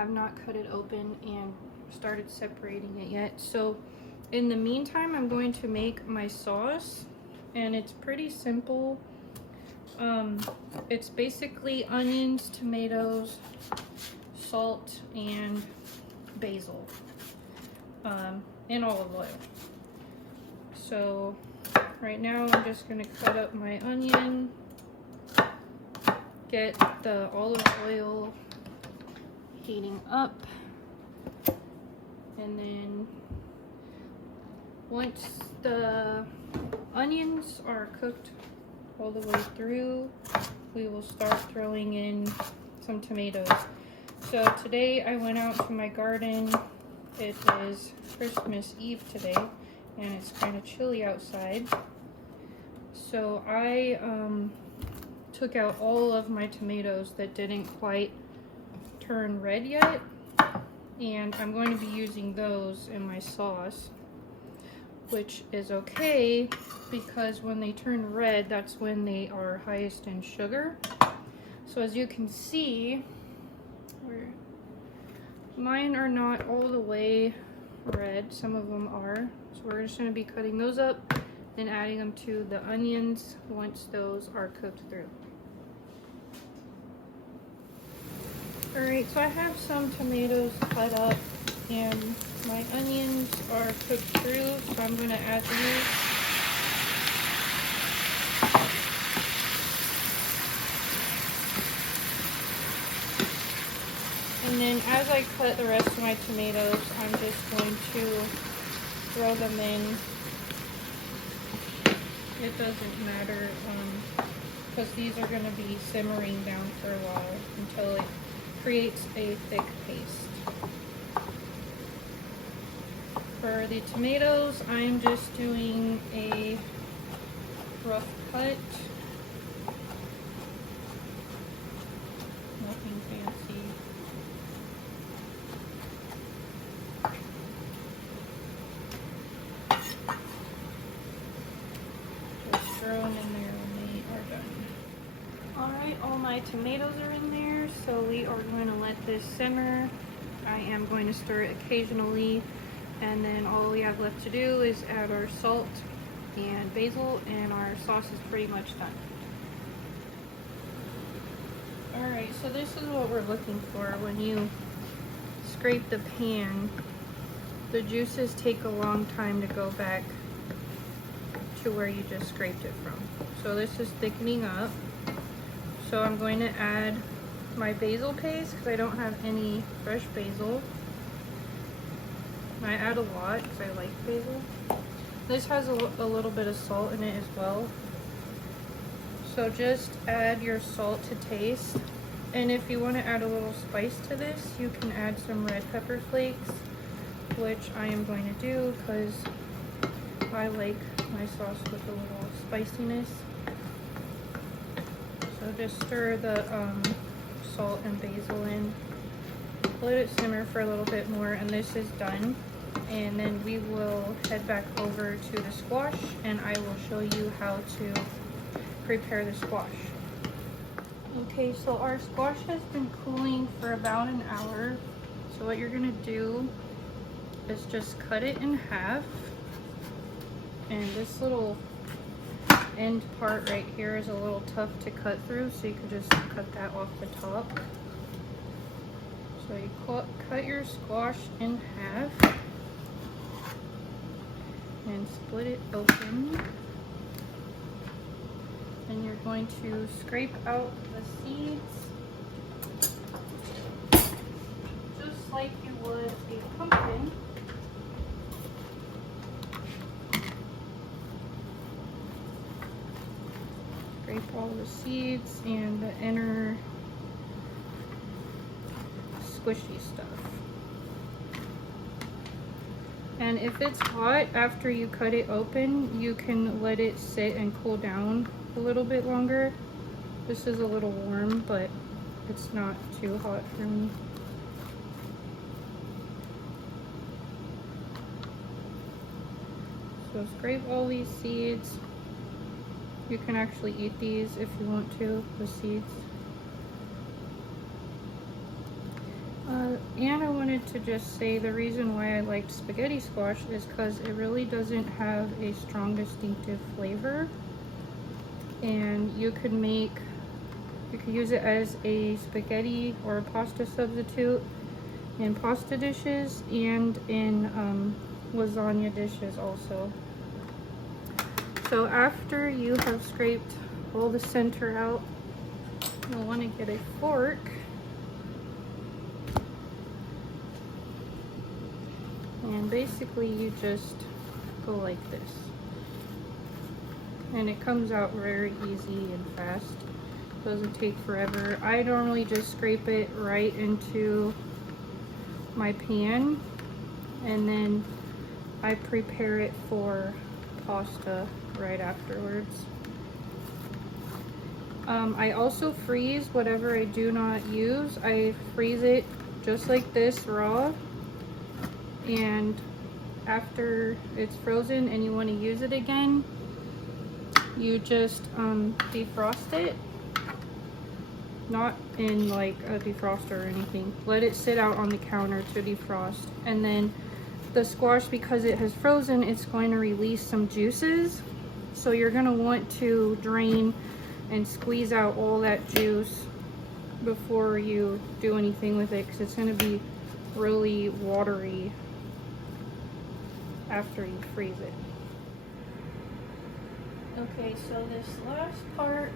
have not cut it open and started separating it yet. So in the meantime, I'm going to make my sauce, and it's pretty simple. It's basically onions, tomatoes, salt, and basil, and olive oil. So right now I'm just gonna cut up my onion, get the olive oil heating up, and then once the onions are cooked all the way through, we will start throwing in some tomatoes. So today I went out to my garden. It is Christmas Eve today, and it's kind of chilly outside. So I took out all of my tomatoes that didn't quite turn red yet, and I'm going to be using those in my sauce, which is okay because when they turn red, that's when they are highest in sugar. So as you can see, mine are not all the way red, some of them are. So we're just going to be cutting those up and adding them to the onions once those are cooked through. Alright, so I have some tomatoes cut up and my onions are cooked through, so I'm going to add these. And then as I cut the rest of my tomatoes, I'm just going to throw them in. It doesn't matter, because these are going to be simmering down for a while until it creates a thick paste. For the tomatoes, I'm just doing a rough cut. Nothing fancy. Just thrown in there when they are done. Alright, all my tomatoes are in there, so we are going to let this simmer. I am going to stir it occasionally, and then all we have left to do is add our salt and basil, and our sauce is pretty much done. Alright, so this is what we're looking for when you scrape the pan. The juices take a long time to go back to where you just scraped it from. So this is thickening up. So I'm going to add my basil paste because I don't have any fresh basil. I add a lot because I like basil. This has a little bit of salt in it as well. So just add your salt to taste. And if you want to add a little spice to this, you can add some red pepper flakes, which I am going to do because I like my sauce with a little spiciness. So just stir the salt and basil in. Let it simmer for a little bit more, and this is done. And then we will head back over to the squash, and I will show you how to prepare the squash. Okay, so our squash has been cooling for about an hour. So what you're gonna do is just cut it in half. And this little end part right here is a little tough to cut through, so you can just cut that off the top. So you cut your squash in half and split it open. And you're going to scrape out the seeds just like you would a pumpkin. Scrape all the seeds and the inner squishy stuff. And if it's hot after you cut it open, you can let it sit and cool down a little bit longer. This is a little warm, but it's not too hot for me. So scrape all these seeds. You can actually eat these if you want to, the seeds. And I wanted to just say the reason why I liked spaghetti squash is because it really doesn't have a strong distinctive flavor. And you could use it as a spaghetti or a pasta substitute in pasta dishes and in lasagna dishes also. So after you have scraped all the center out, you'll want to get a fork and basically you just go like this. And it comes out very easy and fast. Doesn't take forever. I normally just scrape it right into my pan and then I prepare it for pasta right afterwards. I also freeze whatever I do not use. I freeze it just like this, raw, and after it's frozen and you want to use it again, you just defrost it. Not in like a defroster or anything. Let it sit out on the counter to defrost. And then the squash, because it has frozen, it's going to release some juices. So you're going to want to drain and squeeze out all that juice before you do anything with it, because it's going to be really watery after you freeze it. Okay, so this last part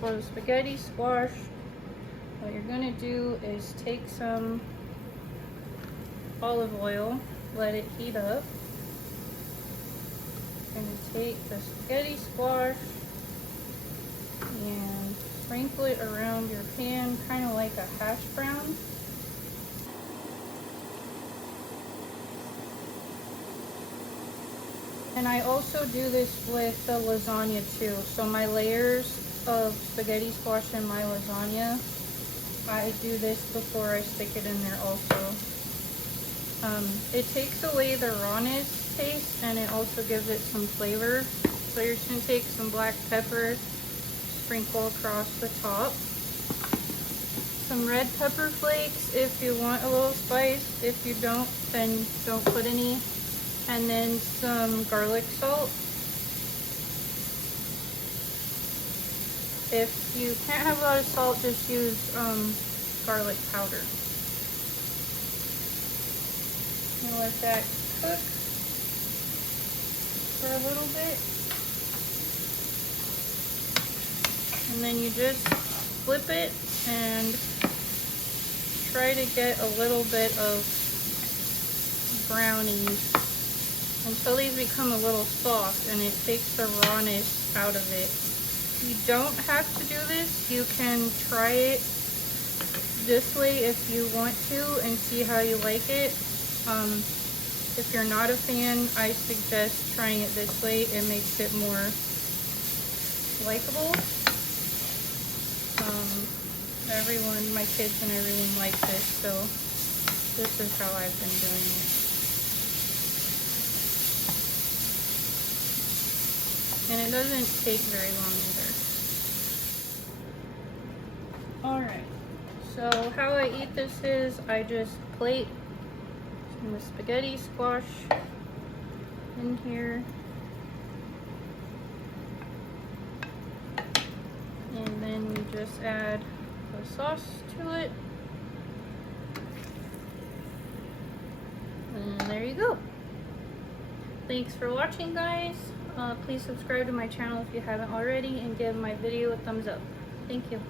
for the spaghetti squash, what you're going to do is take some olive oil, let it heat up. You're going to take the spaghetti squash and sprinkle it around your pan, kind of like a hash brown. And I also do this with the lasagna too. So my layers of spaghetti squash in my lasagna, I do this before I stick it in there also. It takes away the rawness taste and it also gives it some flavor. So you're just going to take some black pepper, sprinkle across the top. Some red pepper flakes if you want a little spice. If you don't, then don't put any. And then some garlic salt. If you can't have a lot of salt, just use garlic powder. And let that cook for a little bit. And then you just flip it and try to get a little bit of brownies until these become a little soft and it takes the rawness out of it. You don't have to do this. You can try it this way if you want to and see how you like it. If you're not a fan, I suggest trying it this way. It makes it more likable. Everyone, my kids and everyone like this, so this is how I've been doing it. And it doesn't take very long either. Alright, so how I eat this is I just plate some spaghetti squash in here. And then we just add the sauce to it. And there you go. Thanks for watching, guys. Please subscribe to my channel if you haven't already and give my video a thumbs up. Thank you.